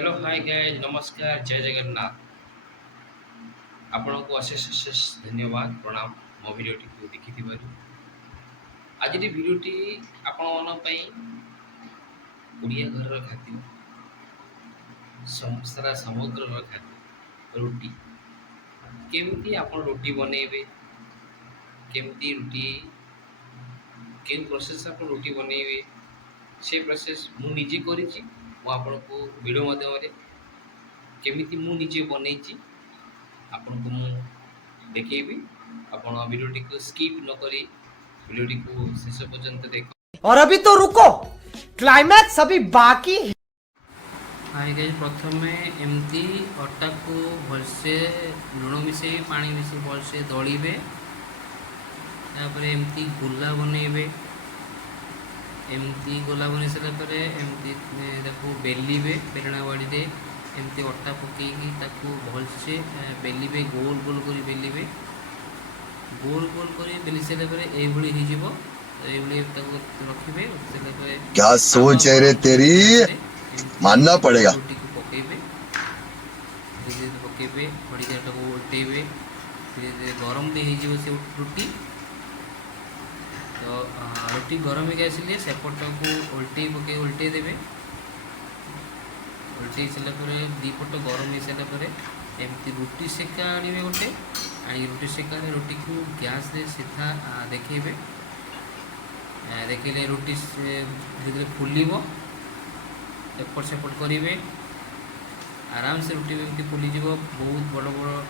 Hello hi guys नमस्कार जय जगन्नाथ आपको अशेष अशेष धन्यवाद प्रणाम मो भिडियोटी को देखि आज भिडियोटी आपण ओडिया घर खाद्य सारा समुद्र खाद्य रुटी केमती आप रुटी बनइबे केमती रुटी के प्रोसेस आप रुटी बनइबे से प्रोसेस मु निजे करिछि मु आपको वीडियो माध्यम केमिति मु निजे बनइछि आपको मु देखेबी आपण वीडियोटी को स्किप न करी वीडियोटी को शेष पर्यंत देखो और अभी तो रुको क्लाइमैक्स अभी बाकी है। हाय गाइस प्रथम एमती अटा को भलसे लुण मिसे पानी मिसे भलसे दलिबे तापर एमती गोला बनइबे एमती गोला बन सारा पर एमती बेलिबे बेलना बाड़ी दे एमती अटा पकईकी ताकू भलसे बेलिबे गोल गोल कर बेलिबे गोल गोल कर बेली सारा पर एभली हो रखिबे क्या सोच है रे तेरी मानना पड़ेगा रोटी को पकेबे धीरे धीरे पकेबे थोड़ी देर को उल्टेबे धीरे धीरे गरम दे हो से रोटी तो रोटी गरम हो आसिले सेपट को उल्टे देबे उल्टे सारा पर दीपट गरम हो सारा पर एमती रोटी सेका आनिबे गोटे आनी रोटी सेका रोटी को गैस रे सीधा देखेबे देखिले रोटी धीरे धीरे फुलिब एपट सेपट करेंगे आराम से रोटी एमती फुलीज बहुत बड़ बड़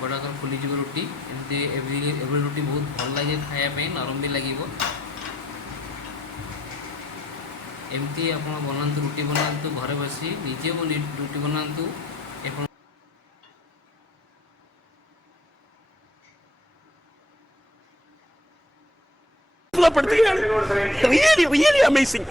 बड़ा कर फुलीज रोटी एमती एवरी रोटी बहुत भल लगे खायापी नरम भी लगे एमती आप बनातु रोटी बनातु घरे बसी निजे रोटी बनातु पड़ती है really amazing